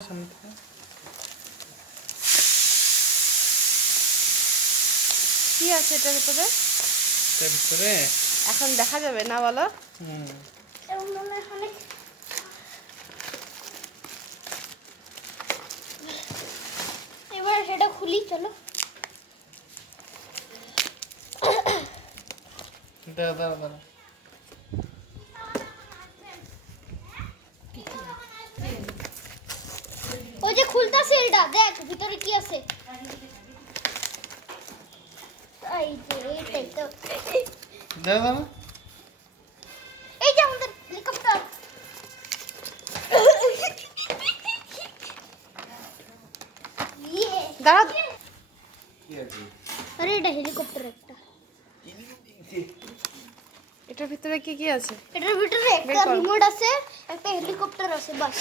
কি আছে এটার ভিতরে? এটার ভিতরে এখন দেখা যাবে না বলো? এবার সেটা খুলি, চলো। দাও দাও দাও। ওই যে খুলতাছে এটা, দেখ ভিতরে কি আছে। এই যে এইটাই তো। দাও দাও। এই যে আমাদের হেলিকপ্টার। দাঁড়া, আরে এটা হেলিকপ্টার একটা। এটার ভিতরে কি কি আছে? এটার ভিতরে একটা রিমোট আছে, একটা হেলিকপ্টার আছে, বাস।